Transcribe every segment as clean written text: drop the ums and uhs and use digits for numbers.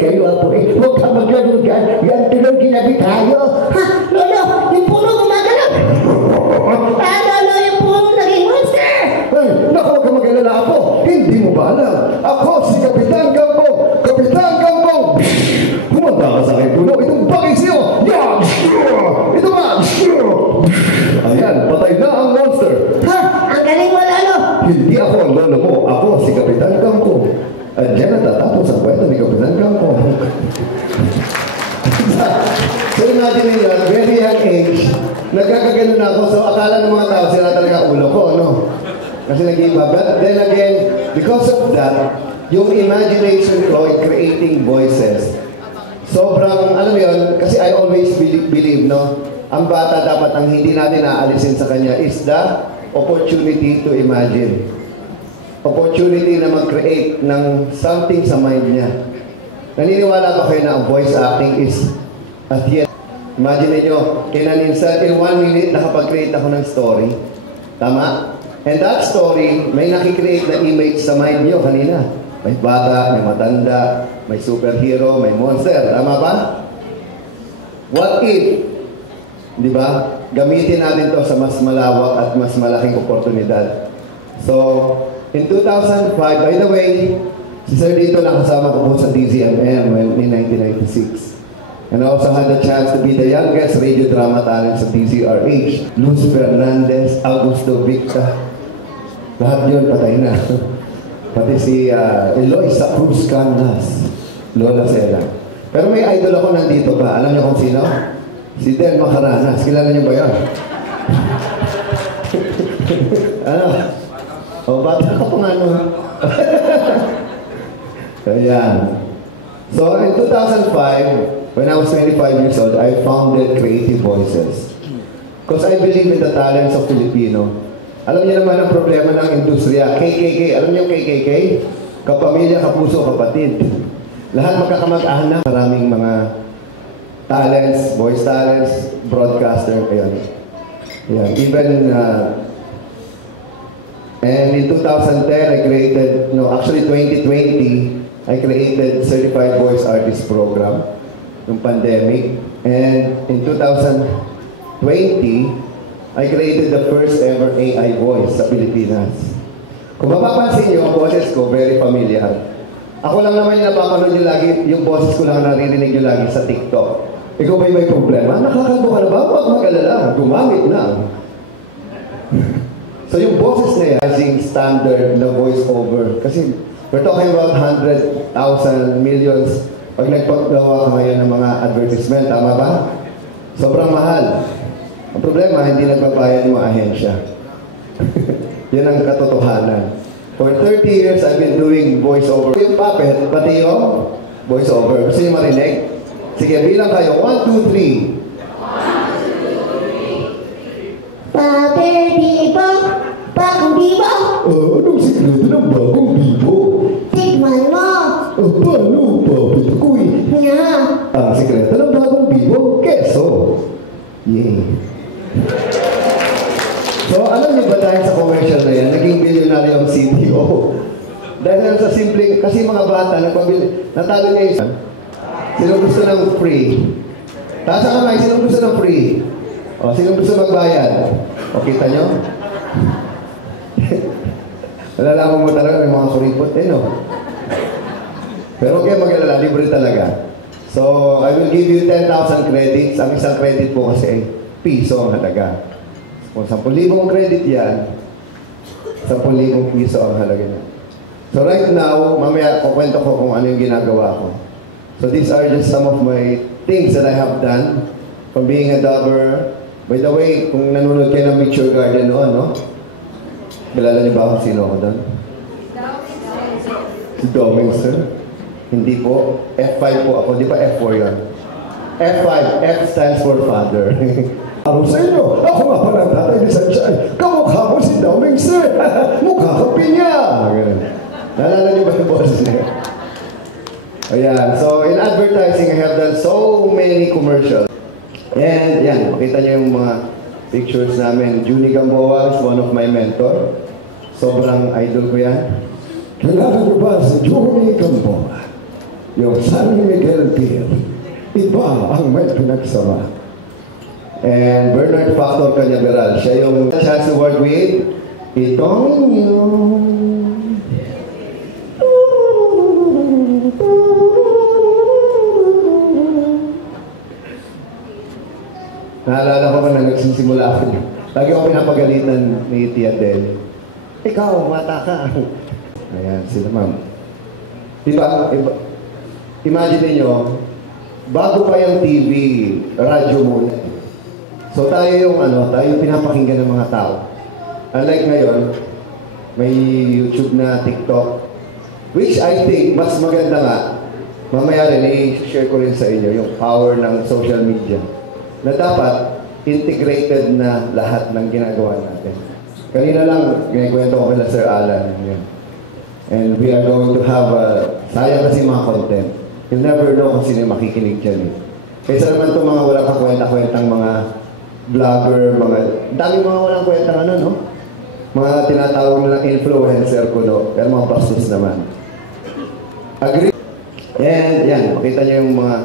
sa'yo, apo eh. Huwag ka maglaro dyan. Yan tulong ginabi tayo. Ha? Lolo, yung puno gumagalaw. Lolo, yung puno naging monster. Ay, naku, huwag ka mag-alala, apo. Hindi mo ba alam? Ako si Kapitan Gambong. Kapitan Gambong. Humanda ka sa akin, puno. Itong bakis niyo. Yan! Ito ba? Ayan, patay na ang monster. Ha? Ang galing mo, Lolo. Hindi ako ang lolo mo. Ako si Kapitan Gambong. At dyan natatapos ang kwento ni Kapitan Gambong. So imagine nyo, very young age, nagkakagano na ako. So akala ng mga tao, sila talaga ulo ko, no? Kasi nag-iba. But then again, because of that, yung imagination ko in creating voices, sobrang, alam mo yun, kasi I always believe, no? Ang bata dapat ang hindi natin aalisin sa kanya is the opportunity to imagine. Opportunity na mag-create ng something sa mind niya. Naniniwala ba kayo na ang voice acting is a theater? Imagine niyo, in 1 minute, nakapag-create ako ng story. Tama? And that story, may nakikreate na image sa mind niyo kanina. May bata, may matanda, may superhero, may monster. Tama ba? What if, di ba, gamitin natin to sa mas malawak at mas malaking oportunidad. So, in 2005, by the way, si Sir dito nakasama ko po sa DZMM in 1996. And I also had the chance to be the youngest radio drama talent sa DZRH. Luz Fernandez, Augusto Victa. Lahat yun patay na. Pati si Eloisa Cruz Canlas, Lola Sela. Pero may idol ako nandito pa. Alam niyo kung sino? Si Del Macaranas. Kilala niyo ba yan? Ano? O, bata ka pa nga nun. Ayan. So, in 2005, when I was 25 years old, I founded Creative Voices. Because I believe in the talents of Filipino. Alam niyo naman ang problema ng industriya. KKK. Alam niyo KKK? Kapamilya, kapuso, kapatid. Lahat magkakamag-anak. Maraming mga talents, voice talents, broadcaster. Ayan. Ayan. Even, and in 2010, I created, actually 2020, I created Certified Voice Artist Program ng pandemic. And in 2020, I created the first ever AI voice sa Pilipinas. Kung mapapansin niyo, ang boses ko, very familiar. Ako lang naman yung napapanood niyo lagi, yung boses ko lang naririnig niyo lagi sa TikTok. Ikaw ba may problema? Nakakalbo ka na ba? Huwag mag-alala. Gumamit na. So yung boses na yan, using standard na voice-over. Kasi we're talking about 100,000 millions pag nagpagawa ka ngayon ng mga advertisement. Tama ba? Sobrang mahal. Ang problema, hindi nagbabayad yung mga ahensya. Yan ang katotohanan. For 30 years, I've been doing voice-over. Yung puppet, pati yung voice-over. Gusto niyo marinig? Sige, bilang kayo. 1, 2, 3. Puppet Bibo, bagong bibo. Anong sikreto ng bagong bibo? Tikman mo. Paano, puppet ko eh? Nga. Ang sikreto ng bagong bibo, keso. Yay. So, alam niyo ba dahil sa commercial na yan, naging bilyonaryo ang CDO? Dahil sa simpleng, kasi mga bata, natalo niya isa. Sino gusto ng free? Taas ang kamay, sino gusto ng free? O, sino gusto magbayad? O, kita nyo? Nalalaman mo talaga may mga kuripot, no? Pero okay, mag-alala, libre talaga. So, I will give you 10,000 credits. Ang isang credit po kasi, piso ang halaga. Kung 10,000 credit yan, 10,000 piso ang halaga niya. So right now, mamaya kukwento ko kung ano yung ginagawa ko. So these are just some of my things that I have done from being a dubber. By the way, kung nanonood kayo ng Mature Garden noon, no? Kilala niyo ba kung sino ako doon? Si Doming, sir. Hindi po. F5 po ako. Di ba F4 yun? F5. F stands for father. Ano sa inyo? Ako nga pala tatay ni Sunshine. Kamukha mo si Doming, sir. Mukha ka pinya. Naalala niyo ba yung boses niya? Ayan. So, in advertising, I have done so many commercials. And, yan. Makita niyo yung mga pictures namin. Junie Gamboa is one of my mentor. Sobrang idol ko yan. Kailangan niyo ba si Junie Gamboa? yung San Miguel Pier, iba ang may pinagsama. And Bernard Factor Cañaveral, siya yung chance to work with itong yung naalala ko na nagsisimula ako. Lagi ako pinapagalitan ni Tia Del. Ikaw, mata ka. Ayan, sila ma'am. Diba, imagine niyo, bago pa yung TV, radyo muna. So tayo yung tayo yung pinapakinggan ng mga tao. Unlike ngayon, may YouTube na TikTok, which I think mas maganda nga, mamaya rin, i-share ko rin sa inyo yung power ng social media. Na dapat integrated na lahat ng ginagawa natin. Kanina lang, ginakwento ko kila Sir Alan. Yun. And we are going to have sayang kasi mga content. You'll never know kung sino makikinig dyan. Kaysa naman itong mga walang kakwenta-kwentang mga vlogger, daming mga walang kwentang no? Mga tinatawag na ng influencer kuno, pero mga bastos naman. Agree? And yan, makita niyo yung mga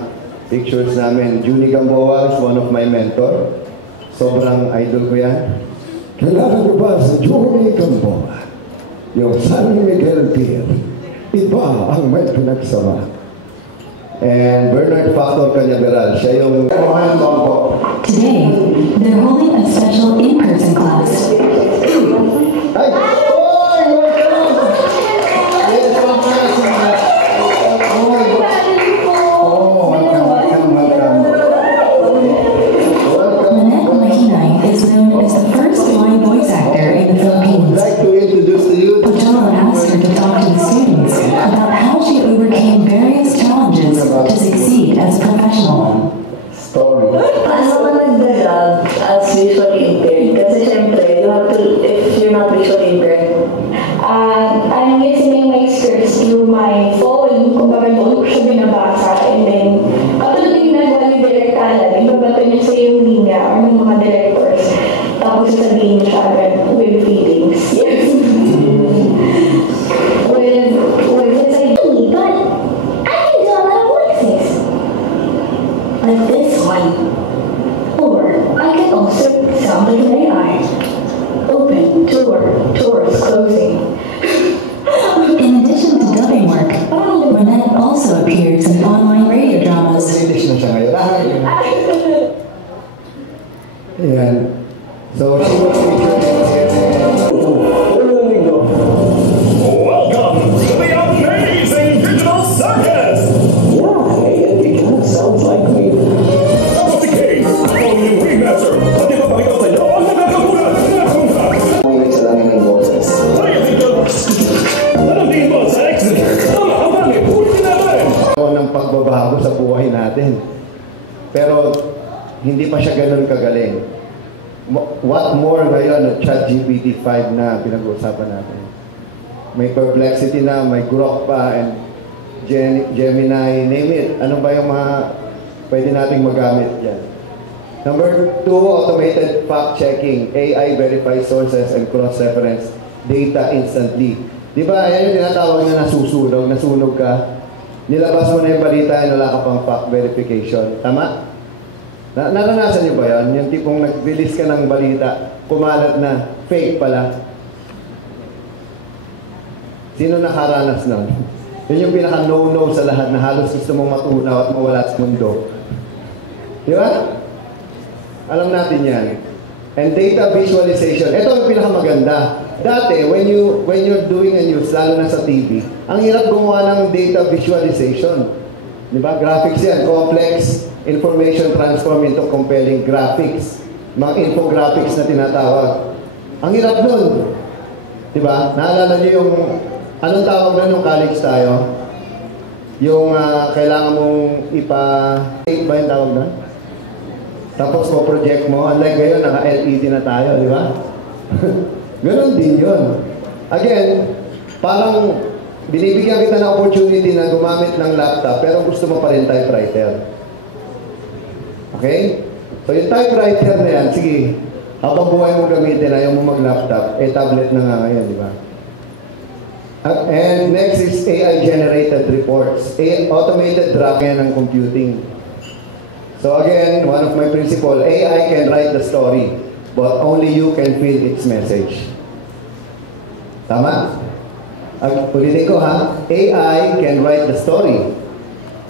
pictures namin. Junie Gamboa is one of my mentor. Sobrang idol ko yan. Kailangan ko ba sa Junie Gamboa? Yung San Miguel Pier, iba ang may pinagsama. And Bernard Factor Cañaveral, siya yung Today, they're holding a special in-person class. Ay! I'm listening my scripts through my phone, kumbaga doon ko siya binabasa, and then katulad yung ginagawa ni Direk Alan, ibabato niya sa yung linya or ng mga directors, tapos sasabihin niya siya agad with feelings. Yes. with his idea, but I can do a lot of voices. Like this one. Or I can also sound like an AI. Open, doors closing. In addition to dubbing work, Renette also appears in online radio dramas. English na siya ngayon. Ayan. So, she was Welcome to the amazing digital circus! Yeah, it kind of sounds like me. Ako si Kane, ang inyong ringmaster, at ipapakita sa inyo ang nagkakagulat na kungka. May isa lang yung boses. Kaya tingnan, anong tingin mo sa exit? Tama, ang pangit, ulitin natin! ng pagbabago sa buhay natin. Pero, hindi pa siya ganun kagaling. What more ngayon, ChatGPT 5 na pinag-uusapan natin. May Perplexity na, may Grok pa, and Gemini, name it. Ano ba yung mga pwede nating magamit dyan? Number 2, automated fact-checking. AI verifies sources and cross-reference data instantly. Di ba, yan yung tinatawag na nasusunog ka. Nilabas mo na yung balita and wala ka pang fact verification. Tama? Naranasan niyo ba yan? Yung tipong nagbilis ka ng balita, kumalat na, fake pala. Sino nakaranas nun? Yun yung pinaka no-no sa lahat na halos gusto mong matunaw at mawala sa mundo. Di ba? Alam natin yan. And data visualization. Ito ang pinakamaganda. Dati, when you're doing a news, lalo na sa TV, ang hirap gumawa ng data visualization. Di ba? Graphics yan. Complex information transform into compelling graphics. Mga infographics na tinatawag. Ang hirap nun. Di ba? Naalala niyo yung, anong tawag na nung college tayo? Yung kailangan mong tape ba yung tawag na? Tapos project mo, unlike ngayon, naka-LED na tayo, di ba? Ganon din yun. Again, parang binibigyan kita ng opportunity na gumamit ng laptop, pero gusto mo pa rin typewriter. Okay? So yung typewriter na yan, sige, habang buhay mo gamitin, ayaw mo mag-laptop, tablet na nga ngayon, di ba? And next is AI-generated reports. Automated drafting ng computing. So again, one of my principles, AI can write the story, but only you can feel its message. Tama? Ulitin ko ha, AI can write the story,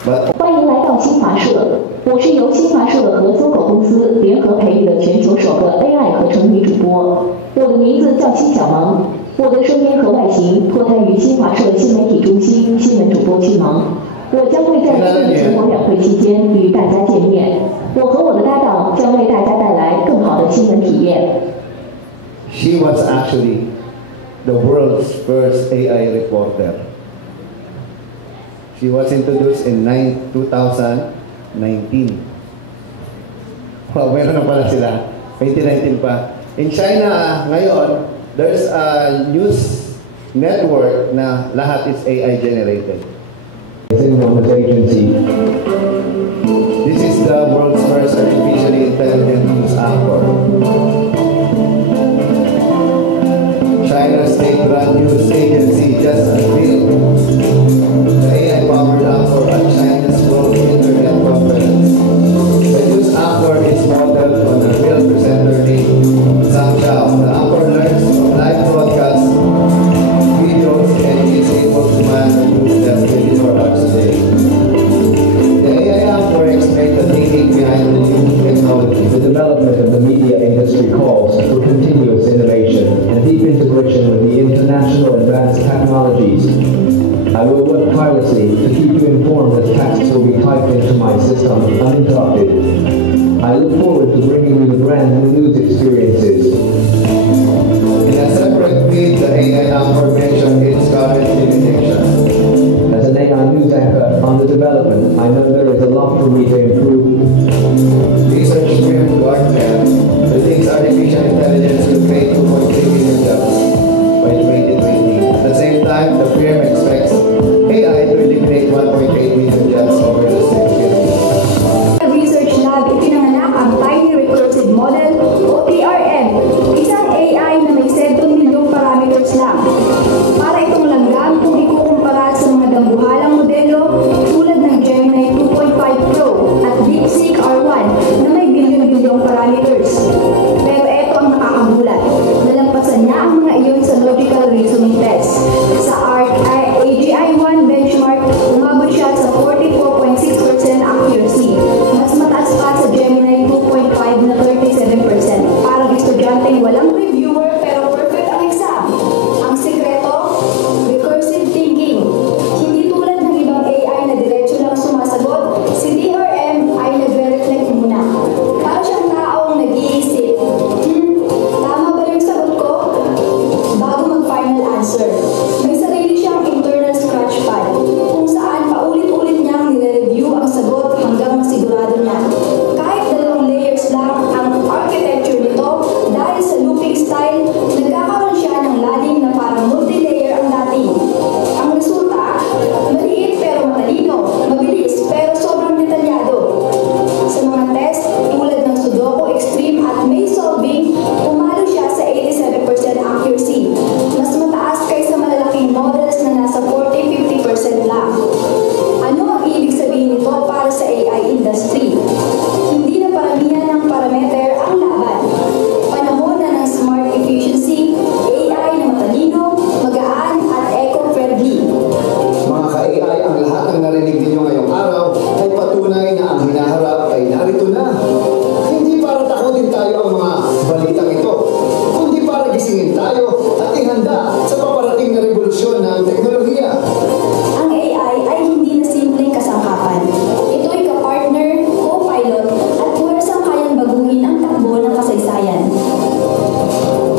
but 欢迎来到新华社，我是由新华社和搜狗公司联合培育的全球首个 AI 合成女主播。我的名字叫辛小萌，我的声音和外形脱胎于新华社新媒体中心新闻主播群萌。我将会在今年全国两会期间与大家见面。我和我的搭档将为大家带来更好的新闻体验。she was actually the world's first AI reporter. She was introduced in 2019. Wow, meron na pala sila. 2019 pa. In China, ngayon, there's a news network na lahat is AI generated. Agency. This is the world's first artificially intelligent news anchor. China's state-run news agency just unveiled the AI-powered anchor at China's World Internet Conference. The news anchor is modeled on a real presenter named Sam Chow. The anchor learns from live broadcasts, videos, and is able to man the news desk 24 hours a day. The AI anchor explains the thinking behind the new technology. The development of the media industry calls for continuous innovation and deep integration with the international advanced technologies. I will work tirelessly to keep you informed as tasks will be typed into my system uninterrupted. I look forward to bringing you the brand new news experiences. In a separate feed, the AI anchor mentioned its current limitation. As an AI news anchor on the development, I know there is a lot for me to improve. Research firm Gartner predicts artificial intelligence will create 2.3 million jobs by 2020. At the same time, the firm expects AI to eliminate 1.8 million jobs over the same period. Research Lab, ipinanganak ang Tiny Recursive Model o TRM, isang AI na may 7 milyong parameters lang. Para itong langgam kung ikukumpara sa mga dambuhalang modelo tulad ng Gemini 2.5 Pro at DeepSeek R1 na may bilyon-bilyong parameters. Pero ito ang nakakagulat. Nalampasan niya ang mga iyon sa logical reasoning test. Sa AGI-1 benchmark, umabot siya sa 44.6% accuracy. Mas mataas pa sa Gemini 2.5 na 37%. Parang estudyanteng walang reviewer pero perfect ang exam. Ang sekreto, recursive thinking. Hindi tulad ng ibang AI na diretso lang sumasagot, si TRM ay nagre-reflect muna. Para siyang taong nag-iisip, tama ba yung sagot ko? Bago mag-final answer. May sarili siyang internal scratch pad kung saan paulit-ulit niyang nire-review ang sagot hanggang masigurado niya. Kahit 2 layers lang ang architecture nito dahil sa looping style, nagkakaroon siya ng lading na parang multi-layer ang dating. Ang resulta, maliit pero matalino, mabilis pero sobrang detalyado. Sa mga test tulad ng Sudoku Extreme at Maze Solving, umalo siya sa 87% accuracy. Mas mataas kaysa malalaking models na nasa 40-50% lang. Ano ang ibig sabihin nito para sa AI industry? Hindi na paramihan ng parameter ang laban. Panahon na ng smart efficiency, AI na matalino, magaan at eco-friendly. Mga ka-AI, ang lahat ng narinig ninyo ngayong araw ay patunay na ang hinaharap ay narito na. Hindi para takutin tayo ang mga balitang ito, kundi para gisingin tayo at ihanda sa paparating na revolusyon ng teknolohiya. Ang AI ay hindi na simpleng kasangkapan. Ito'y kapartner, co-pilot, at puwersang kayang baguhin ang takbo ng kasaysayan.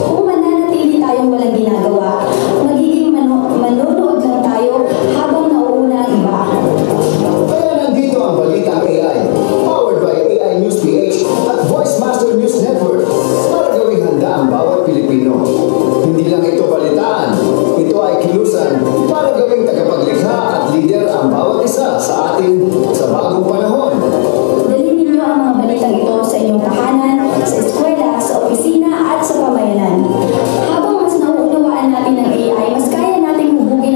Kung mananatili tayong walang ginagawa, magiging manonood lang tayo habang nauuna ang iba. Kaya nandito ang Balitang AI, powered by AI News PH at Voice Master News Network para gawing handa ang bawat Pilipino. Hindi lang ito balitaan, ito ay kilusan para gawing tagapaglikha at leader ang bawat isa sa atin sa bagong panahon. Dalhin ninyo ang mga balitang ito sa inyong tahanan, sa eskwela, sa opisina at sa pamayanan. Habang mas nauunawaan natin ang AI, mas kaya nating hubugin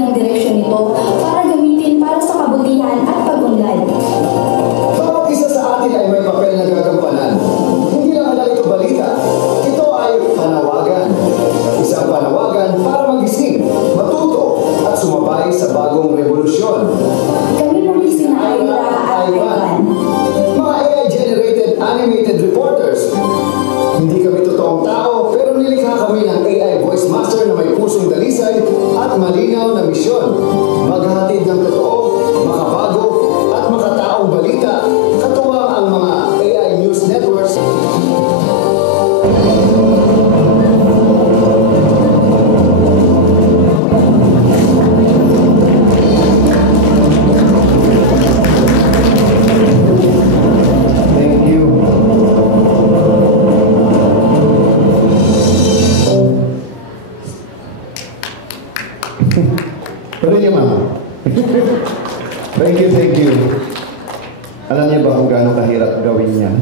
Alam niyo ba kung gaano kahirap gawin yan?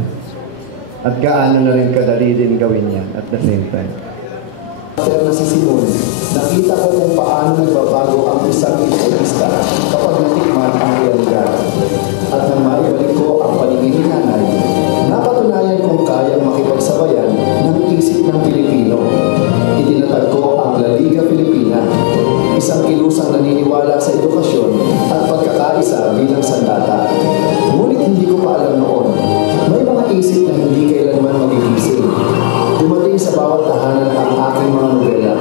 At gaano na rin kadali din gawin yan at the same time? Pero na si Simon, nakita ko kung paano nagbabago ang isang artista kapag natikman ang realidad. At nang maibalik ko ang paningin ni nanay, napatunayan kong kayang makipagsabayan ng isip ng Pilipino. Itinatag ko ang La Liga Filipina, isang kilusang naniniwala sa edukasyon at pagkakaisa bilang sandata. Ngunit hindi ko pa alam noon, may mga isip na hindi kailanman magigising. Dumating sa bawat tahanan ang aking mga nobela,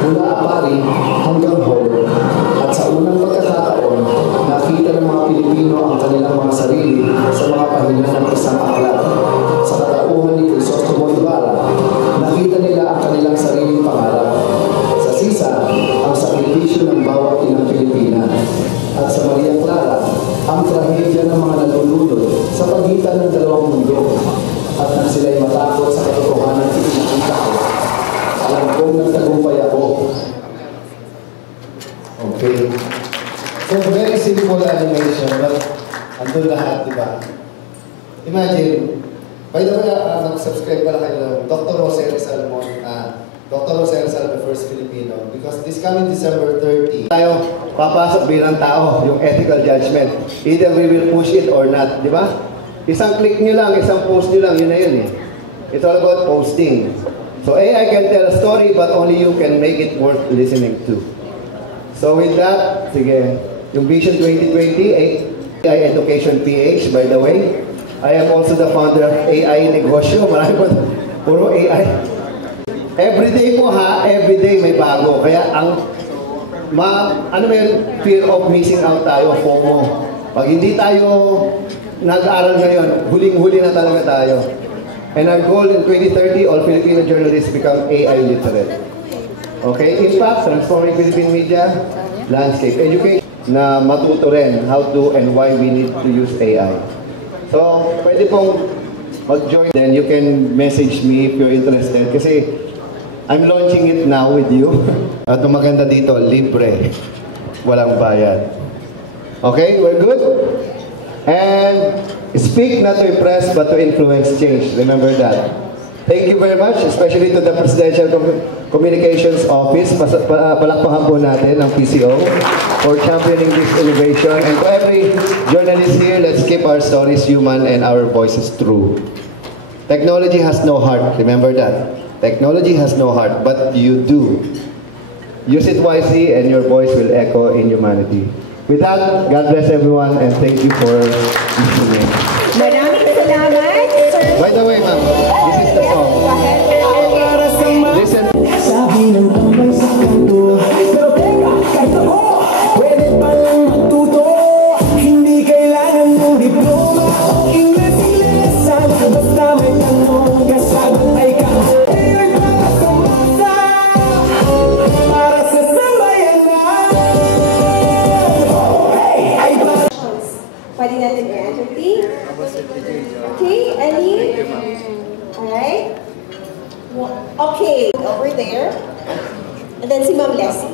mula Apari hanggang Hall. At sa unang pagkakataon, nakita ng mga Pilipino ang kanilang mga sarili sa mga pahina ng isang aklat. Sa katauhan ni Crisostomo Ibarra, nakita nila ang kanilang sariling pangarap. Sa Sisa, ang sakripisyo ng bawat inang Pilipina. At sa Maria Clara, ang trahedya ng mga nalulunod sa pagitan ng dalawang mundo. At nang sila'y matakot sa katotohanan na pinakita ko, alam kong nagtagumpay ako. Okay. So, very simple animation, but andun lahat, di ba? Imagine, by the way, mag-subscribe pala kayo ng Dr. Jose Rizal mo, Dr. Jose Rizal, the first Filipino, because this coming December 30, tayo papasok bilang tao, yung ethical judgment. Either we will push it or not, di ba? Isang click nyo lang, isang post nyo lang, yun na yun eh. It's all about posting. So AI can tell a story, but only you can make it worth listening to. So with that, sige, yung Vision 2020, AI Education PH, by the way. I am also the founder of AI Negosyo. Marami po, puro AI. Everyday po ha, everyday may bago. Kaya ang, ano ba yun, fear of missing out tayo, FOMO. Pag hindi tayo nag-aaral ngayon, huling-huli na talaga tayo. And our goal in 2030, all Filipino journalists become AI literate. Okay? Impact, transforming Philippine media, landscape, education, na matuto rin how to and why we need to use AI. So, pwede pong mag-join. Then you can message me if you're interested. Kasi I'm launching it now with you. At ang maganda dito, libre. Walang bayad. Okay? We're good? And speak not to impress but to influence change. Remember that. Thank you very much, especially to the Presidential Communications Office. Palakpakan po natin ang PCO for championing this innovation. And to every journalist here, let's keep our stories human and our voices true. Technology has no heart. Remember that. Technology has no heart, but you do. Use it wisely and your voice will echo in humanity. With that, God bless everyone and thank you for listening. Maraming salamat, sir. By the way, ma'am, this is the song. Listen. Sabi ng tambay sa kanto, pero teka, kahit ako, pwede palang magtuto. Hindi kailangan mong diploma o Ingles-Inglesan, basta may tanong kasagutan ka. Ngayon para sa masa, para sa sambayanan. Pwede natin i-entertain. Okay, Ellie? Alright. Okay, over there. And then si Ma'am Leslie.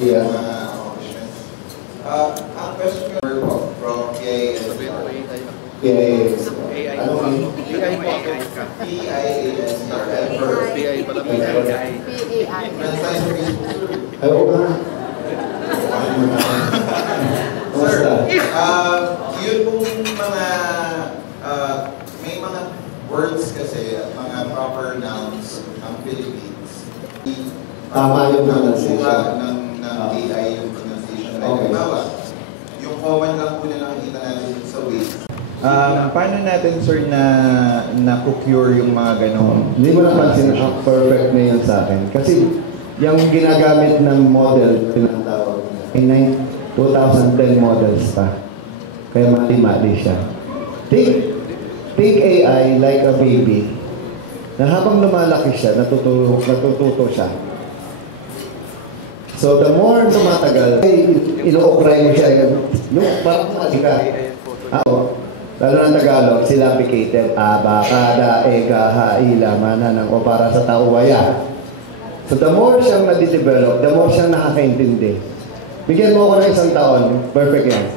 Yeah. Ang question from PIA is yun pong mga may mga words kasi at mga proper nouns ng Philippines. Tama yung pronunciation. ng AI yung pronunciation. Like, yung common lang po nilang kita natin sa Waze. Paano natin, sir, na-procure yung mga ganong? Hindi mo napansin ang perfect na yun sa akin. Kasi yung ginagamit ng model, tinatawag in 2010 models pa. Kaya mali-mali siya. Take AI like a baby na habang lumalaki siya, natututo siya. So the more tumatagal, ino-okray mo siya. Parang mali ka. Lalo ng Tagalog, sila applicated. Abakada, eka, haila, mananang, o para sa taubaya. So the more siyang nadidevelop, the more siyang nakakaintindi. Bigyan mo ako ng isang taon, perfect yan.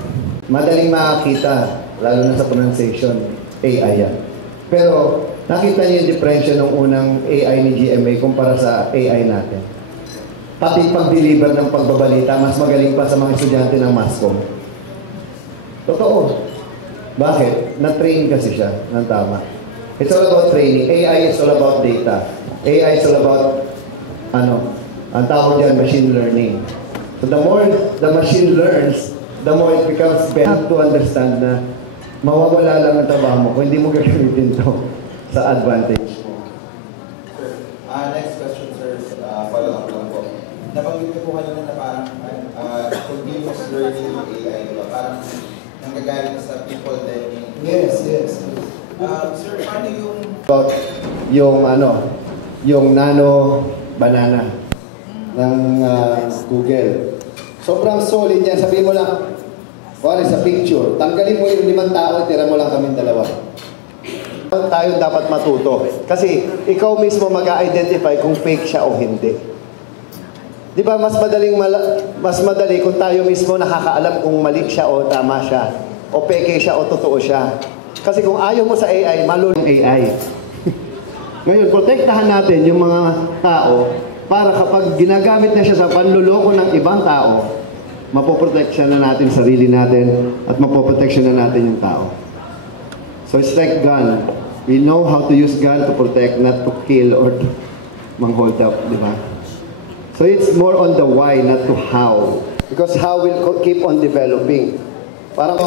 Madaling makakita, lalo na sa pronunciation, AI yan. Pero nakita niyo yung differential ng unang AI ni GMA kumpara sa AI natin. Pati pag-deliver ng pagbabalita, mas magaling pa sa mga estudyante ng MASCOM. Totoo. Bakit? Na-train kasi siya ng tama. It's all about training. AI is all about data. AI is all about ang tawag dyan, machine learning. So the more the machine learns, the more it becomes better to understand na mawawala lang ang trabaho mo kung hindi mo gagamitin to sa advantage mo. Sir, next question, sir. Follow-up lang po. Nabanggit ko po kanina na parang continuous learning yung AI, di ba? Parang nanggagaling sa people learning. Yes. Sir, paano yung... About yung nano banana ng Google. Sobrang solid yan. Sabihin mo lang, wala sa picture, tanggalin mo yung 5 tao, tira mo lang kaming 2. Tayo dapat matuto. Kasi ikaw mismo mag-identify kung fake siya o hindi. Di ba mas madali kung tayo mismo nakakaalam kung mali siya o tama siya, o peke siya o totoo siya. Kasi kung ayaw mo sa AI, malulong AI. Ngayon, protektahan natin yung mga tao para kapag ginagamit na siya sa panluloko ng ibang tao, mapoproteksyon na natin sarili natin at mapoproteksyon na natin yung tao. So it's like gun. We know how to use gun to protect, not to kill or to mang-hold up, di ba? So it's more on the why, not to how. Because how will keep on developing. Parang...